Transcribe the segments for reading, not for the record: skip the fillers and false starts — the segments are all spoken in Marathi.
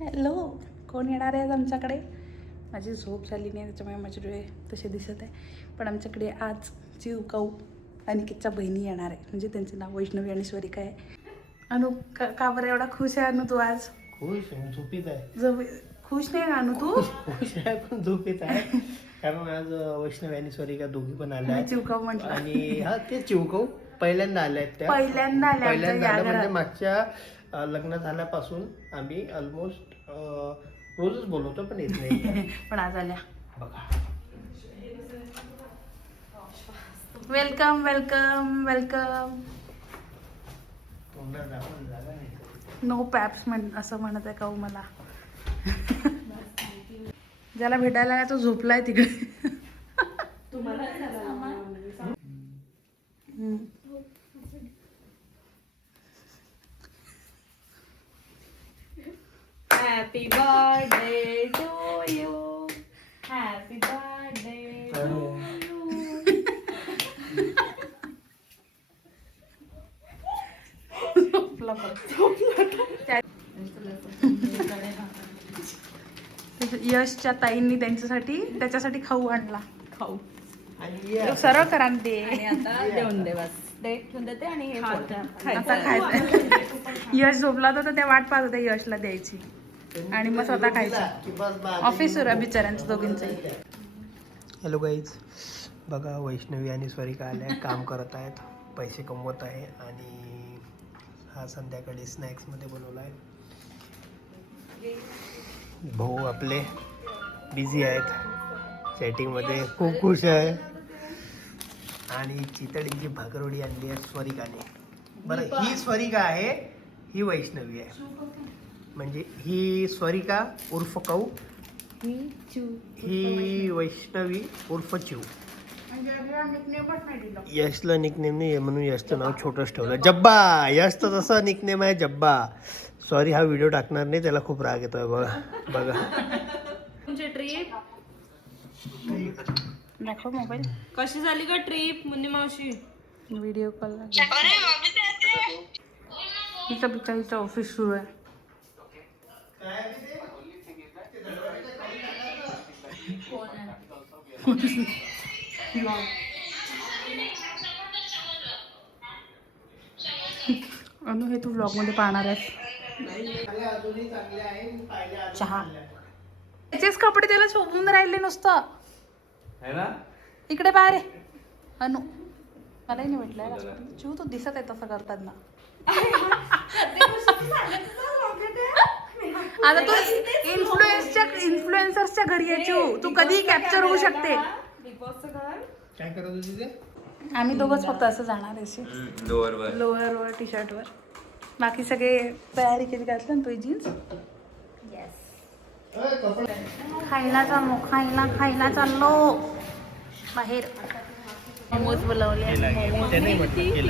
हॅलो, कोण येणार आहे आज आमच्याकडे? माझी झोप झाली नाही त्याच्यामुळे माझे डोळे तसे दिसत आहे. पण आमच्याकडे आज चिवकाऊ अनिकेतच्या बहिणी येणार आहे, म्हणजे त्यांचे नाव वैष्णवी आणि स्वरिका आहे. अनु का बरं एवढा खुश आहे अनु तू आज? खुश आहे, झोपीत आहे. खुश नाही अनु तू? खुश आहे पण झोपीत आहे. कारण आज वैष्णवी आणि स्वरिका दोघी पण आल्या आहेत. चिवकाऊ म्हटलं. आणि हा ते चिवकाऊ पहिल्यांदा आल्या आहेत. त्या पहिल्यांदा आल्या म्हणजे मागच्या लग्न झाल्यापासून आम्ही ऑलमोस्ट रोजच बोलवतो पण येत नाही. पण आज आल्या बघा. Welcome welcome welcome. नो पॅप्स असं म्हणत आहे का मला? ज्याला भेटायला आला तो झोपलाय तिकडे. Happy birthday to you. Happy birthday to you. यशच्या ताईंनी त्याच्यासाठी खाऊ आणला. खाऊ आणि सरळ करा ना ते. आणि आता देऊन दे, बस डेट ठेवून देते आणि हे आता खायचं. खायचं. यश झोपला होता तर त्या वाट पाहत होत्या यशला द्यायची आणि मग स्वतः खायचं. ऑफिस सुरू आहे बिचाऱ्यांचं दोघींचंही. हॅलो गाईज, बघा वैष्णवी आणि स्वरिका आल्या, काम करत आहेत, पैसे कमवत आहे आणि हा संध्याकाळी स्नॅक्समध्ये बनवला आहे. भाऊ आपले बिझी आहेत चॅटिंगमध्ये, खूप खुश आहे. आणि चितळीची भाकरवडी आणली आहे स्वरिकाने. बरं, ही स्वरिका आहे, ही वैष्णवी आहे. म्हणजे ही स्वरिका उर्फ कौ, ही वैष्णवी उर्फ चिव. यशला निकनेम नाही आहे म्हणून यशचं नाव छोटंच ठेवलं, जब्बा. यशचं तसं निकनेम आहे जब्बा. सॉरी, हा व्हिडिओ टाकणार नाही, त्याला खूप राग येतोय. बघा तुमची ट्रिप दाखव मोबाईल. कशी झाली का ट्रिप मुन्नी मावशी? Video call. हिचं बिचारीचं ऑफिस सुरू आहे. अनु, हे तू व्लॉग मध्ये पाहणार आहेस? चहा. त्याचेच कपडे त्याला शोभून राहिले नुसतं. इकडे बाहेर आहे अनु. मलाही नाही म्हटलंय चिव, तू दिसत आहे तसं करताना. आता तू इन्फ्लुएन्सर्सच्या घरी आहे चिव, तू कधीही कॅप्चर होऊ शकते. काय करत होती ते? आम्ही दोघंच फक्त असं जाणार आहे लोअर टी शर्टवर. बाकी सगळे तयारी केली, घातलं ना तुझी जीन्स. खायला चाललो बाहेर. मोमोज बोलवले.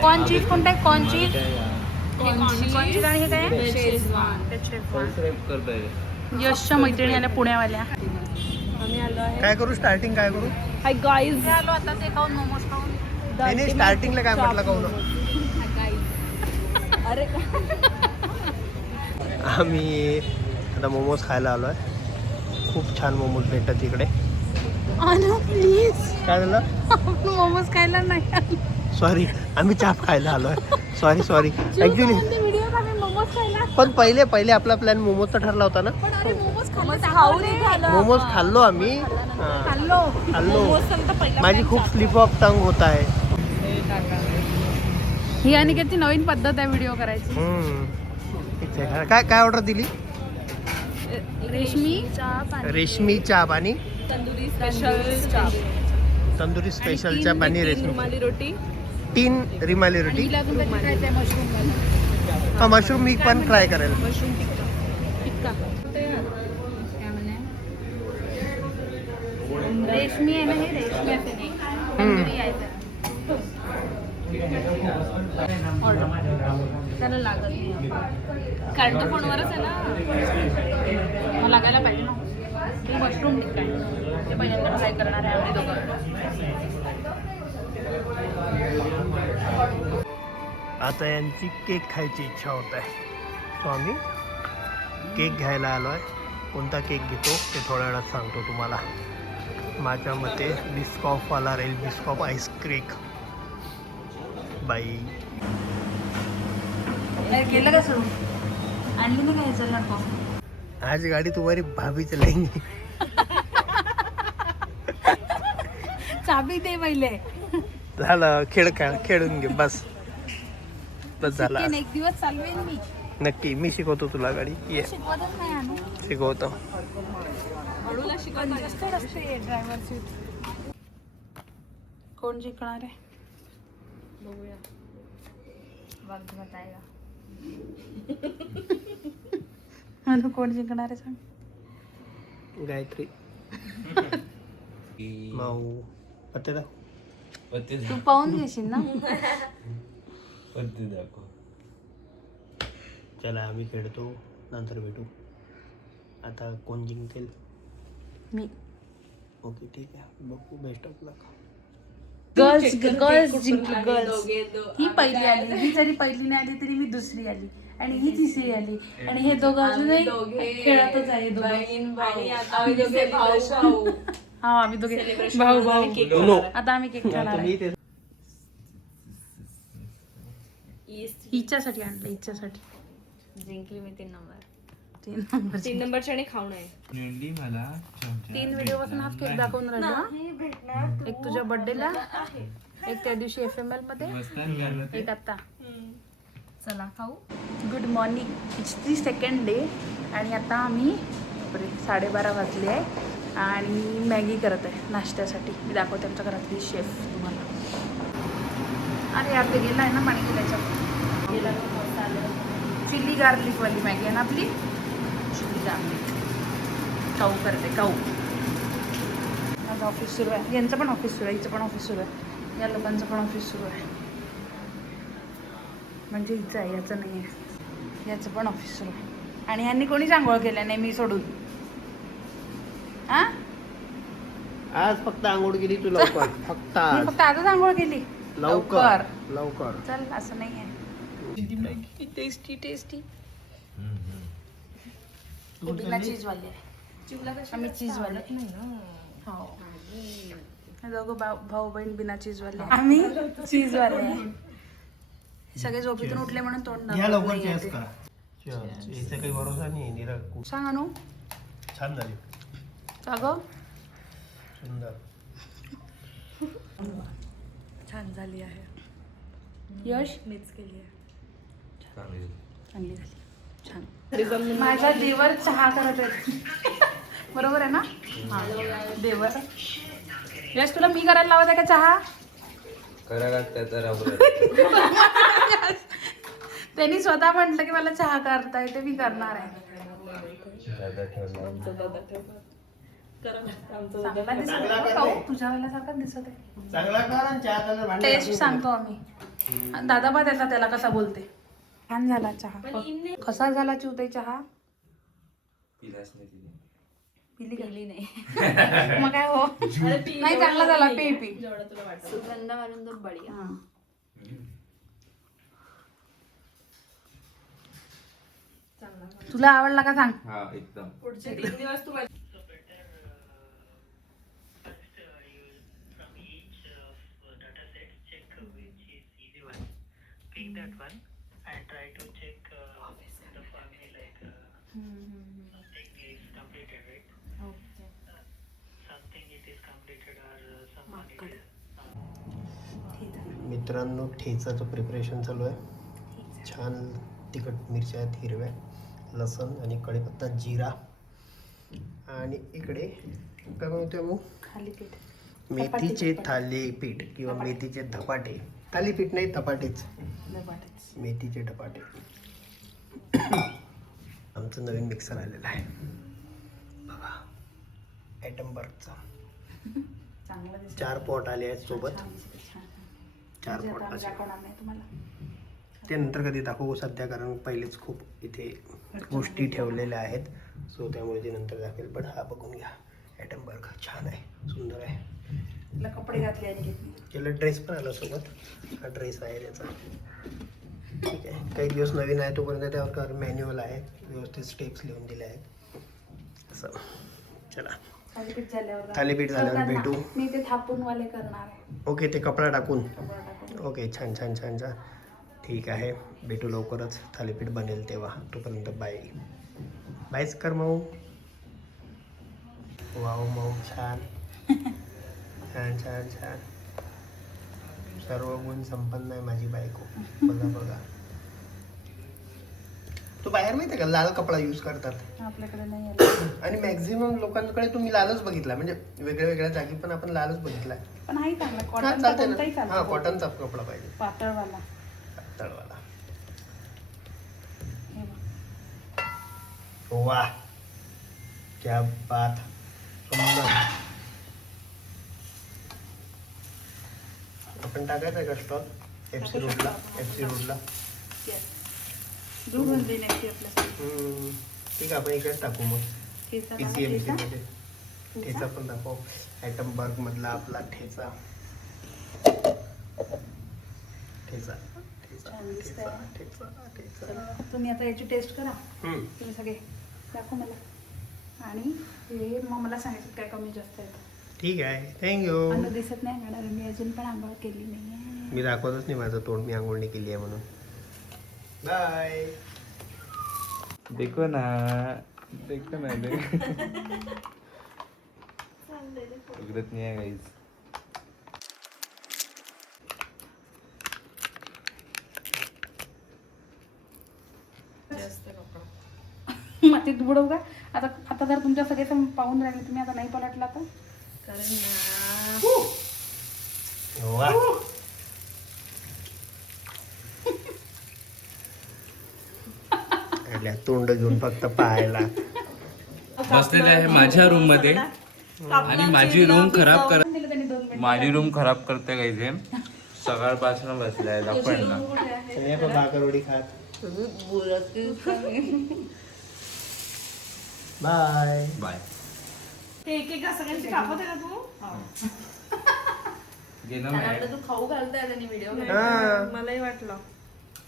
कॉर्न चीज कोणता आहे? कॉर्न चीज आणि हे काय? यशच्या मैत्रिणी आल्या पुण्यावाल्या. आम्ही आलो आहे. काय करू स्टार्टिंग, काय करू? हाय गाईज, आलो आता ते खाऊन मोमोज खाऊन. नाही, स्टार्टिंगला काय म्हटलं कहू ना. अरे आम्ही आता मोमोज खायला आलो आहे. खूप छान मोमोज भेटतात तिकडे. प्लीज, काय झालं? मोमोज खायला नाही. सॉरी, आम्ही चाप खायला आलो आहे. Sorry actually. मोमोज खायला. पण पहिले आपला प्लॅन मोमोजचा ठरला होता ना. मोमोज खाल्लो आम्ही. खाल्लो. माझी खूप स्लिप ऑफ टंग होत आहे. ही अनिकेतची नवीन पद्धत आहे व्हिडिओ करायची. काय ऑर्डर दिली? रेशमी चाप आणि तंदुरी स्पेशल चाप, तंदुरी स्पेशल चाप आणि रेशमी रुमाली रोटी, 3 रिमाली रोटी. हा, मशरूम मी पण ट्राय करेल. मशरूम टिक्का. रेशमी आहे ना, हे रेशमी असते नाही, तंदुरी आहे ते. त्याला लागत नाही कारण तो फोनवरच आहे ना. लागायला पाहिजे ना. ही मशरूम टिक्का आहे, ते पहिल्यांदा ट्राय करणार आहे आम्ही दोघं. आता यांची केक खायची इच्छा होत आहे, सो आम्ही केक घ्यायला आलो आहे. कोणता केक घेतो ते थोड्या वेळात सांगतो तुम्हाला. माझ्या मते बिस्कॉफवाला राहील, बिस्कॉफ आईस्क्रीम. बाई गेलं का सुरू? आणली नाही काय चल नको. आज गाडी तुम्हारी भाभी चलाएंगी. चाबी दे पहिले. झालं, खेळून घे बस झाला. एक दिवस चालवेन मी. नक्की मी शिकवतो तुला गाडी. ये शिकवतच नाही आणू. शिकवतो. हळूला शिकवतो. Driver seat. कोण जिंकणार आहे? बघूया. वक्त बताएगा. म्हणून कोण जिंकणार आहे सांग. गायत्री माऊ पत्ते दाखव. तू पाहून घेशील ना. चला आम्ही खेळतो, नंतर भेटू. आता कोण जिंकेल? मी. ओके ठीक आहे, बघू. Best of luck. गर्ल्स जिंकली. गर्ल्स ही पहिली आली. ही जरी पहिली नाही आली तरी मी दुसरी आली आणि ही तिसरी आली आणि हे दोघं अजूनही खेळतच आहे. हा आम्ही दोघे भाऊ भाऊ. आता आम्ही केक खाणार आहे. हिच्यासाठी आणलं, हिच्यासाठी. जिंकली मी 3 नंबर. 3 नंबरच्या आणि खाऊ नये. 3 व्हिडिओ पासून हाच केक दाखवून राहिला. एक तुझ्या बर्थडेला, एक त्या दिवशी FML मध्ये, एक आता. चला खाऊ. Good morning. It's the second day आणि आता आम्ही 12:30 वाजले आहे आणि मॅगी करत आहे नाश्त्यासाठी. मी दाखवते आमच्या घरातली शेफ तुम्हाला. अरे यार ते गेला आहे ना पाणी गेल्याच्या. चिली गार्लिकवाली मॅगी आहे ना आपली. चिली गार्लिक काऊ करते काऊ. माझं ऑफिस सुरू आहे, यांचं पण ऑफिस सुरू आहे, हिचं पण ऑफिस सुरू आहे, या लोकांचं पण ऑफिस सुरू आहे. म्हणजे हिचं आहे, याचं नाही आहे. याचं पण ऑफिस सुरू आहे आणि ह्यांनी कोणीच आंघोळ केल्या नाही मी सोडून. आज फक्त आंघोळ केली तू लवकर. फक्त आज फक्त आजच आंघोळ केली. लवकर लवकर. चल असं नाही आहे. Tasty tasty. बिना चीजवाली आहे. आम्ही चीजवाले हो. हे दोघं भाऊ बहीण बिना चीजवाले. आम्ही चीजवाले आहे. सगळे झोपेतून उठले म्हणून तोंड या लवकर दाखवत चेस नाही करा. याचा काही भरोसा नाही. निरा सांग अनु. छान झाली. का गं? सुंदर छान झाली आहे. यश मीच केली आहे. चांगली झाली. छान. माझ्या देवर चहा करत आहेत. बरोबर आहे ना? हा देवर. यश तुला मी करायला लावत आहे का चहा? त्यांनी स्वतः म्हटलं की मला चहा करता येते, मी करणार आहे. चांगला दिसत आहे. तुझ्या वेळेसारखाच दिसत आहे. चांगला कर आणि चहा त्याला भांडे टेस्ट सांगतो आम्ही. दादा बा त्याला कसा बोलते. छान झाला चहा. कसा झाला चिवताई चहा? पिली नाही. मग काय हो नाही चांगला झाला. पी सुगंध मारून तो बढिया. तुला आवडला का सांग. एकदम. पुढचे 3 दिवस तू Pick that one and try to check the family like something is completed, right? Okay. Something it is completed or someone it is. मित्रांनो ठेचाचं प्रिपरेशन चालू आहे. छान तिखट मिरच्या आहेत हिरव्या, लसण आणि कढीपत्ता, जिरा आणि इकडे काय म्हणतोय मग खाली पीठ. मेथीचे थालीपीठ किंवा मेथीचे धपाटे. थालीपीठ नाही, धपाटेच. मेथीचे धपाटे. आमचं नवीन मिक्सर आलेलं आहे बघा, ॲटमबर्गचा. 4 पॉट आले आहेत सोबत. 4 पॉट तुम्हाला ते नंतर कधी दाखवू सध्या, कारण पहिलेच खूप इथे गोष्टी ठेवलेल्या आहेत. सो त्यामुळे ते नंतर दाखवेल. पण हा बघून घ्या, ॲटमबर्ग छान आहे, सुंदर आहे. कपडे घातले आणि त्याला ड्रेस पण आला सोबत. हा ड्रेस आहे त्याचा. ठीक आहे, काही दिवस नवीन आहे तोपर्यंत त्यावर मॅन्युअल आहे, व्यवस्थित स्टेप्स लिहून दिले आहेत असं. चला थालीपीठ झाल्यावर थालीपीठ झाल्यावर भेटू. मी ते थापून वाले करणार आहे. ओके, ते कपडा टाकून. कपडा टाकून. ओके, छान छान छान छान. ठीक आहे, भेटू लवकरच. थालीपीठ बनेल तेव्हा. तोपर्यंत बाय बायच कर मऊ. वाव मऊ, छान छान छान छान. सर्व गुण संपन्न आहे माझी बायको. बघा बघा. तो बाहेर माहिती का लाल कपडा यूज करतात आपल्याकडे नाही आलं. आणि मॅक्झिमम लोकांकडे तुम्ही लालच बघितला, म्हणजे वेगळ्या वेगळ्या जागी पण आपण लालच बघितलाय. पण आहे चांगला हा, कॉटन चालतंय कोणताही ना. हा, चालतो. कॉटनचा कपडा पाहिजे, पातळवाला. तळवाला. हे बघ. वाह, क्या बात. सुंदर. आपण टाकायचं आहे का स्टॉक FC रोडला? FC रोडला Yes. दूर होऊन जाईल actually आपल्यासाठी. ठीक आहे, आपण इकडेच टाकू मग. ठेचा PCMC टाका, मध्ये ठेचा पण दाखव. आयटम बर्ग मधला आपला ठेचा. ठेचा ठेचा छान दिसतंय. ठेचा ठेचा ठेचा. तर तुम्ही आता याची टेस्ट करा. हम्म. तुम्ही सगळे दाखवा मला. आणि हे मग मला सांगायचं काय कमी जास्त आहे. ठीक आहे, थँक्यू. मला दिसत नाही येणार, मी अजून पण आंघोळ केली नाही आहे. मी दाखवतच नाही माझं तोंड, मी आंघोळणी केली आहे म्हणून. बाय. देखो ना, देखो ना, उघडत नाही आहे गाईज. मातीत बुडवू का आता? आता जर तुमच्या सगळे पाहून राहिले तुम्ही, आता नाही पलटला तर वा. आल्या तोंड घेऊन फक्त पाहायला. बसलेले आहे माझ्या रूम मध्ये आणि माझी रूम खराब कर दिलं त्यांनी 2 मिनिट. माझी रूम खराब करते गाईज. हे सकाळपासून बसले आहे दाखवायला ना. सगळ्या पण भाकरवडी खात. Bye bye. एक एक सगळ्यांची कापत आहे ना तू? गेलं मला नाही. वाटलं तू खाऊ घालताय त्यांनी व्हिडिओ. हा. मलाही वाटलं.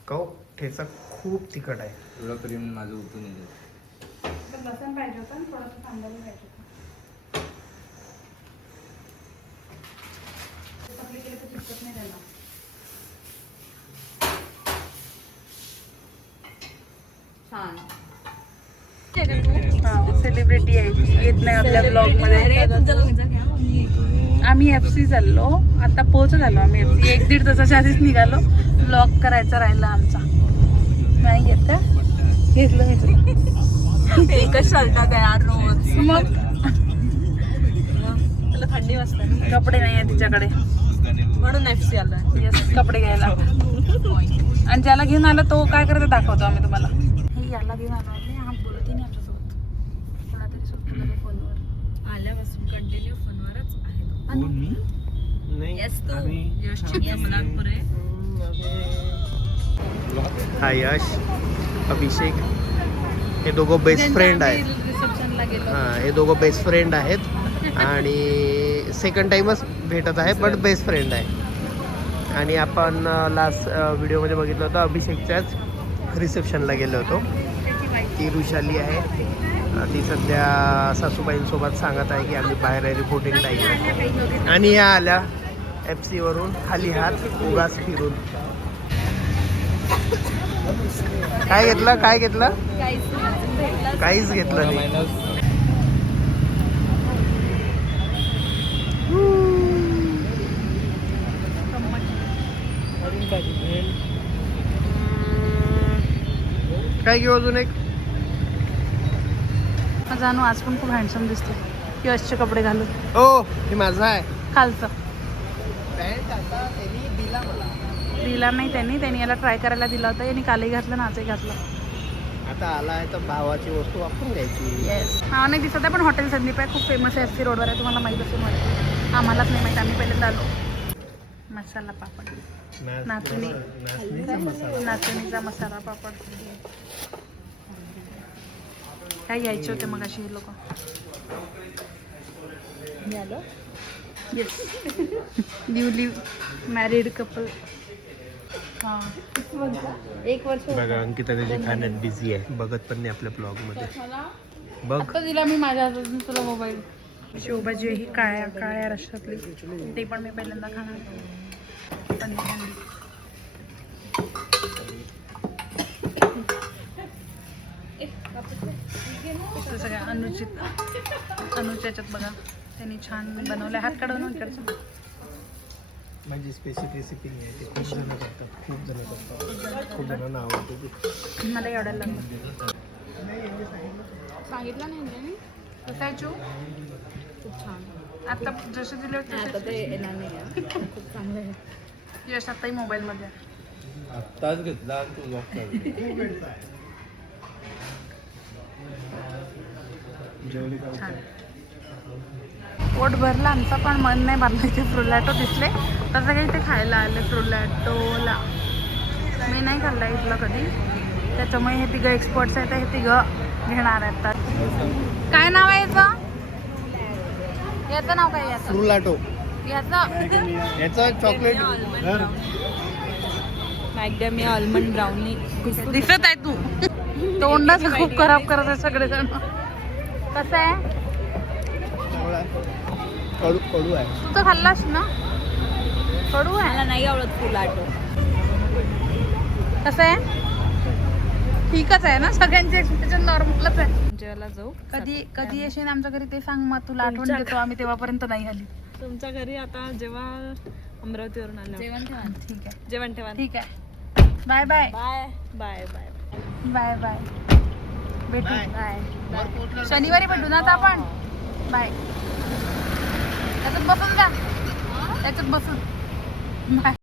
कौ ठेचा खूप तिखट आहे. एवढं करीन माझं उतून येते. तर लसण पाहिजे होतं आणि थोडंसं कांदा पण पाहिजे होतं. चपाती केली तर चिकट नाही त्याला. छान. सेलिब्रिटी आहे, येत नाही आपल्या ब्लॉग मध्ये. आम्ही FC चाललो, आता पोहोच झालो आम्ही FC. 1-1.5 तासाच्या आधीच निघालो. ब्लॉग करायचा राहिला आमचा. नाही घेत घेतलं एकच चालतात यार रोज. मग तुला थंडी वाजते कपडे नाही आहे तिच्याकडे, म्हणून FC आलं. येस कपडे घ्यायला. आणि ज्याला घेऊन आला तो काय करतो दाखवतो आम्ही तुम्हाला. हे याला घेऊन आलो आम्ही. हा बोलते नाही आमच्यासोबत, कोणातरी सोबत फोनवर. आल्यापासून कंटिन्यू फोनवरच आहे. कोण मी? येस तू यशची मुलांपूर आहे. हा यश, अभिषेक, हे दोघं बेस्ट फ्रेंड आहेत. रिसेप्शनला गेलो. हां, हे दोघं बेस्ट फ्रेंड आहेत आणि सेकंड टाइमच भेटत आहे, बट बेस्ट फ्रेंड आहे. आणि आपण लास्ट व्हिडिओमध्ये बघितलं होतं अभिषेकच्याच रिसेप्शनला गेलो होतो. ती ऋषाली आहे, ती सध्या सासूबाईंसोबत सांगत आहे की आम्ही बाहेर आहे, रिपोर्टिंग टाईम आहे. आणि या आल्या FC वरून खाली हात उगाच फिरून. काय घेतलं, काय घेतलं? काहीच घेतलं नाही. काय घेऊ अजून एक? जानू आज पण खूप हँडसम दिसते. यशचे कपडे घालून. ओ, हे माझं आहे. खालचं पॅन्ट आता त्यांनी दिला मला. दिला नाही त्यांनी याला ट्राय करायला दिला होता. यांनी कालही घातलं ना आजही घातलं. आता आला आहे तर भावाची वस्तू वापरून घ्यायची. येस. हा नाही दिसत आहे, पण हॉटेल संदीप आहे, खूप फेमस आहे FC रोडवर आहे. तुम्हाला माहीत असेल मला, आम्हालाच नाही माहीत, आम्ही पहिल्यांदा आलो. मसाला पापड, नाचणी, नाचणीचा मसाला पापड. काय घ्यायचे होते मग अशी हे लोक. येस. Newly married couple. हा. एक वर्ष बघा अंकिता त्याची खाण्यात बिझी आहे, बघत पण नाही आपल्या ब्लॉग मध्ये. बघ आता दिला मी माझ्या हातात तुला मोबाईल. शेवभाजी ही काळ्या काळ्या रश्श्यातली, ते पण मी पहिल्यांदा खाणार. पनीर हंडी. ते सगळ्या अनुच्या याच्यात बघा त्यांनी छान बनवलं. हात काढून इकडचं. माझी स्पेसिफिक रेसिपी नाही आहे, ते खूप जण करतात, खूप जणांना आवडते ती. मला एवढ्याला लागलं. सांगितलं नाही ना मी कसं आहे चू. खूप छान. आता जसे दिले होते आता ते येणार नाही खूप चांगलं आहे. यश आताही मोबाईलमध्ये. आत्ताच घेतला तू लॉक जेवली का? छान. पोट भरला आमचा पण मन नाही भरला. ते फ्रुलॅटो दिसले तसं काही ते खायला आले फ्रुलॅटोला. मी नाही खाल्ला इथला कधी, त्याच्यामुळे हे तिघं एक्सपर्ट्स आहेत, हे तिघं घेणार आहेत. तर काय नाव आहे याचं? याचं नाव काय याचं? फ्रुलाटो. याचं याचा चॉकलेट मॅकडॅमिया आल्मंड ब्राउनी. दिसत आहे तू. तोंडच खूप खराब करत आहे सगळेजण. कसं आहे? कडू कडू आहे. तू तर खाल्लास ना? कडू आहे. मला नाही आवडत फुलाटो. कसं आहे? ठीकच आहे ना? सगळ्यांची एक्सपेक्टेशन नॉर्मलच आहे. जेवायला जाऊ. कधी येशील आमच्या घरी ते सांग, मग तुला आठवण देतो आम्ही. तेव्हापर्यंत नाही आली. तुमच्या घरी आता जेव्हा अमरावतीवरून आलं जेवण ठेवा. ठीक आहे, जेवण ठेवा. ठीक आहे. Bye bye bye bye bye bye bye. भेटू. बाय. शनिवारी भेटू ना आता आपण. बाय. त्याच्यात बसून जा, त्याच्यात बसून. बाय.